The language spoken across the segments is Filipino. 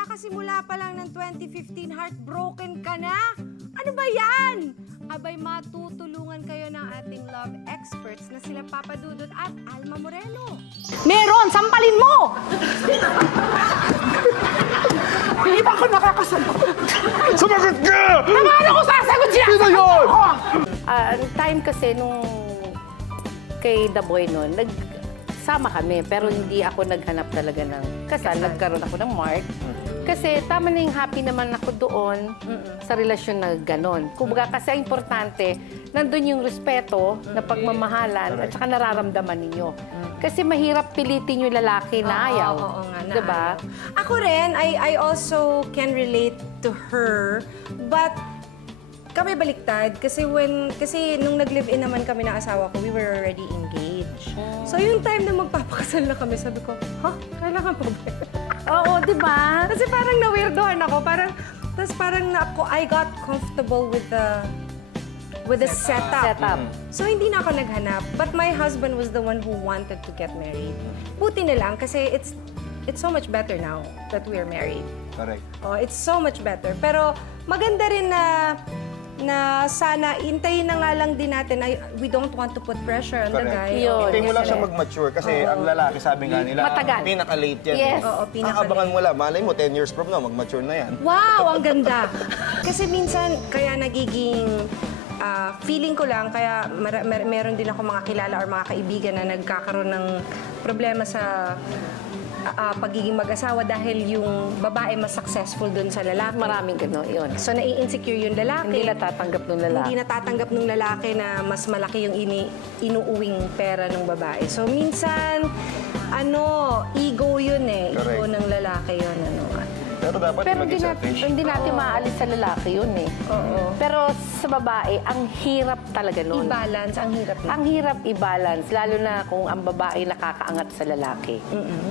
Kakasimula pa lang ng 2015, heartbroken ka na? Ano ba yan? Abay, matutulungan kayo ng ating love experts na sila Papa Dudut at Alma Moreno. Meron! Sampalin mo! Hindi ba ako nakakasama? Sumagot ka! Paano ko sasagot siya? Sino yun? Time kasi nung kay The Boy noon, nagsama kami, pero hindi ako naghanap talaga ng kasal. Nagkaroon ako ng mark. Kasi tama na yung happy naman ako doon sa relasyon na gano'n. Kumbaga kasi ang importante, nandun yung respeto na pagmamahalan at saka nararamdaman ninyo. Kasi mahirap pilitin yung lalaki na ayaw. Oo nga, na diba? ayaw. Ako rin, I also can relate to her, but kami baliktad kasi nung nag-live-in naman kami ng asawa ko, we were already engaged. So yung time na magpapakasal na kami, sabi ko, kailangan pa ba? Oo, di ba? Kasi parang na-weirdohan ako. Tapos parang I got comfortable with the setup. So hindi na ako naghanap. But my husband was the one who wanted to get married. Buti na lang kasi it's so much better now that we're married. Correct. Oh, it's so much better. Pero maganda rin na sana, intayin na nga lang din natin, we don't want to put pressure on the guy. Hintayin mo lang siya mag-mature kasi ang lalaki, sabi nga nila, matagal. pinaka-late yan. Yes. Oo, pinaka-late. Abangan mo lang, malay mo, 10 years from now, mag-mature na yan. Wow, ang ganda! Kasi minsan, kaya nagiging, feeling ko lang, kaya meron din ako mga kilala or mga kaibigan na nagkakaroon ng problema sa pagiging mag-asawa dahil yung babae mas successful dun sa lalaki. Maraming gano'n, yun. So, nai-insecure yung lalaki. Hindi natatanggap ng lalaki. Hindi natatanggap ng lalaki na mas malaki yung inuuwing pera ng babae. So, minsan, ego yun eh. Correct. Ego ng lalaki yun. Pero dapat maging selfish. hindi natin maaalis sa lalaki yun eh. Oo. Pero sa babae, ang hirap talaga nun. I-balance, ang hirap yun. Ang hirap i-balance, lalo na kung ang babae nakakaangat sa lalaki.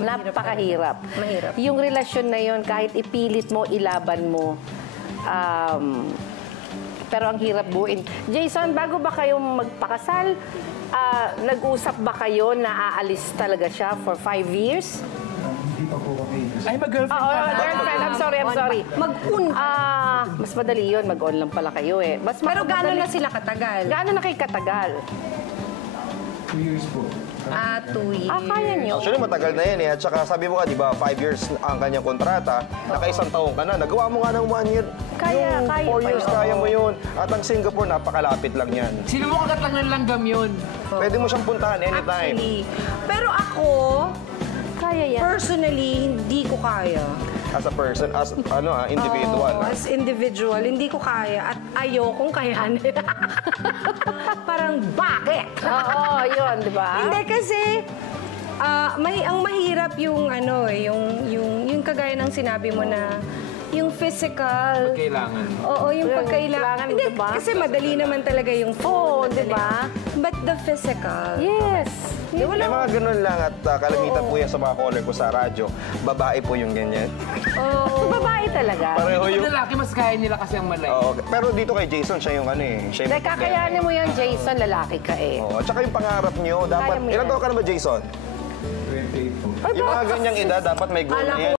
Napakahirap. Mahirap. Yung relasyon na yun, kahit ipilit mo, ilaban mo, pero ang hirap buuin. Jason, bago ba kayo magpakasal, nag-usap ba kayo na aalis talaga siya for 5 years? Ay, mag-girlfriend ka na. Girlfriend, I'm sorry. Mag-un. Mas madali yun, mag-on lang pala kayo eh. Pero gano'n na sila katagal? Gaano na kayo katagal? 2 years po. 2 years. Kaya nyo. Actually, matagal na yan eh. At saka sabi mo ka, di ba, 5 years ang kanyang kontrata, naka-isang taon ka na. Nagawa mo nga ng 1 year. Kaya, yung kaya 4 years, pa yun. kaya mo yun. At ang Singapore, napakalapit lang yan. Sino mo kagat lang ng langgam yun? Pwede mo siyang puntahan anytime. Actually. Pero ako, Kaya yan. personally, hindi ko kaya. As a person, as individual. Oo, as individual, hindi ko kaya at ayokong kayanin. Parang, bakit? Oo, yun, di ba? Hindi kasi, ang mahirap yung yung kagaya ng sinabi mo na, yung physical. Kailangan. Oo, yung kailangan, pagkailangan. Hindi, diba? kasi madali naman talaga yung Oo, madali. diba? But the physical. Yes. May mga ganun lang at kalamitan po yan sa mga caller ko sa radyo. Babae po yung ganyan. Oo. Babae talaga. Pareho Yung yung... lalaki, mas kaya nila kasi ang malay. Oo, pero dito kay Jason, siya yung siya yung... Dahil kakayanin mo yan, Jason, lalaki ka eh. Oo, at saka yung pangarap nyo, dapat... Kaya mo yan. Ilan taon ka na ba, Jason? 28 po. Yung mga ganyang edad, dapat may goal Alam na yan.